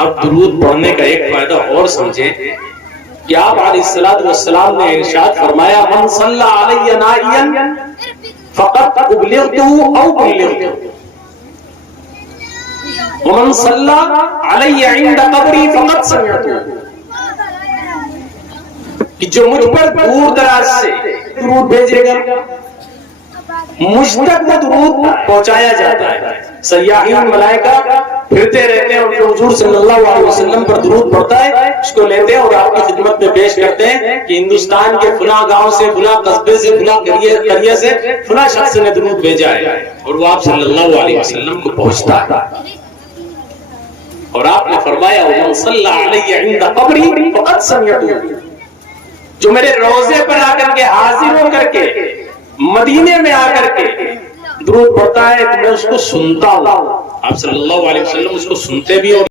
آپ درود پڑھنے کا ایک فائدہ اور سمجھیں کہ آپ علیہ الصلوۃ والسلام نے ارشاد فرمایا من صلی علی نائیا فقط ابلغتہ او بلغتہ ومن صلی علی عند قبری فقط سمعتہ، کہ جو مجھ پر دور دراز سے درود بھیجے گا مجھ تک وہ درود پہنچایا جاتا ہے۔ سیاحین ملائکہ پھرتے رہتے ہیں اور جو حضور صلی اللہ علیہ وسلم پر درود پڑھتا ہے اس کو لیتے ہیں اور آپ کی خدمت میں پیش کرتے ہیں کہ ہندوستان کے فلاں گاؤں سے، فلاں قصبے سے، فلاں قریے سے فلاں شخص نے درود بھیجا ہے، اور وہ آپ صلی اللہ علیہ وسلم کو پہنچتا ہے۔ اور آپ نے فرمایا ومن صلی علی عند قبری فقد سمعتہ، جو میرے روضے پر آ کر کے حاضر ہو کر کے مدینے میں آ کر کے درود پڑھتا ہے تو میں اس کو سنتا ہوں۔ آپ صلی اللہ علیہ وسلم اس کو سنتے بھی ہو